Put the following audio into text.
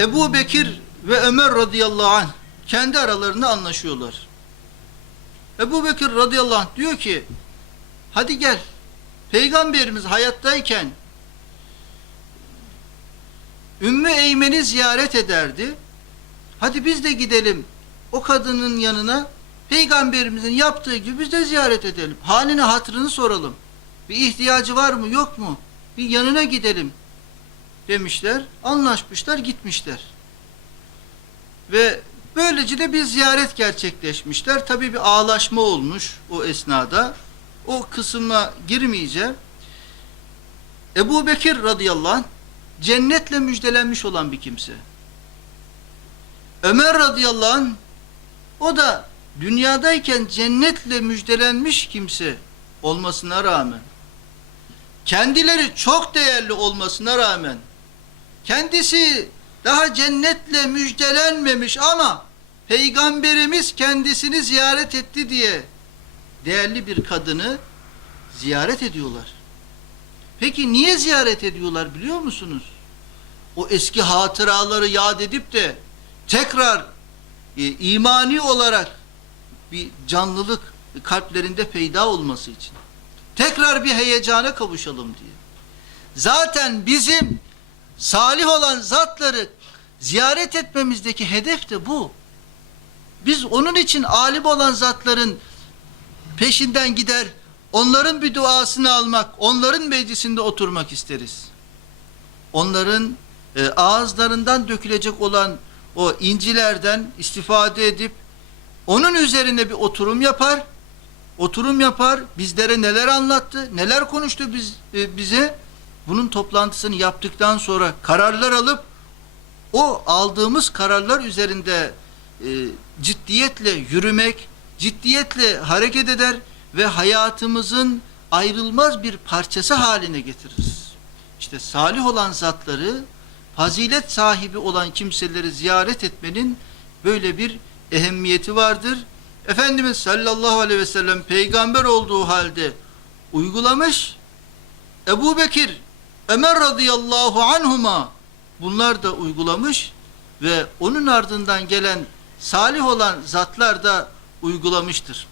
Ebu Bekir ve Ömer radıyallahu anh kendi aralarında anlaşıyorlar. Ebu Bekir radıyallahu anh diyor ki hadi gel peygamberimiz hayattayken Ümmü Eymen'i ziyaret ederdi. Hadi biz de gidelim o kadının yanına peygamberimizin yaptığı gibi biz de ziyaret edelim. Halini hatırını soralım. Bir ihtiyacı var mı yok mu? Bir yanına gidelim demişler. Anlaşmışlar gitmişler. Ve böylece de bir ziyaret gerçekleşmişler. Tabii bir ağlaşma olmuş o esnada. O kısma girmeyeceğim. Ebu Bekir radıyallahu anh cennetle müjdelenmiş olan bir kimse. Ömer radıyallahu anh o da dünyadayken cennetle müjdelenmiş kimse olmasına rağmen kendileri çok değerli olmasına rağmen kendisi daha cennetle müjdelenmemiş ama peygamberimiz kendisini ziyaret etti diye değerli bir kadını ziyaret ediyorlar. Peki niye ziyaret ediyorlar biliyor musunuz? O eski hatıraları yad edip de tekrar e, imani olarak bir canlılık kalplerinde peyda olması için. Tekrar bir heyecana kavuşalım diye. Zaten bizim salih olan zatları ziyaret etmemizdeki hedef de bu. Biz onun için alim olan zatların peşinden gider, onların bir duasını almak, onların meclisinde oturmak isteriz. Onların e, ağızlarından dökülecek olan o incilerden istifade edip onun üzerine bir oturum yapar. Oturum yapar, bizlere neler anlattı, neler konuştu biz e, bize. Bunun toplantısını yaptıktan sonra kararlar alıp o aldığımız kararlar üzerinde e, ciddiyetle yürümek, ciddiyetle hareket eder ve hayatımızın ayrılmaz bir parçası haline getiririz. İşte salih olan zatları, fazilet sahibi olan kimseleri ziyaret etmenin böyle bir ehemmiyeti vardır. Efendimiz sallallahu aleyhi ve sellem peygamber olduğu halde uygulamış. Ebu Bekir, Ömer radıyallahu anhuma bunlar da uygulamış ve onun ardından gelen salih olan zatlar da uygulamıştır.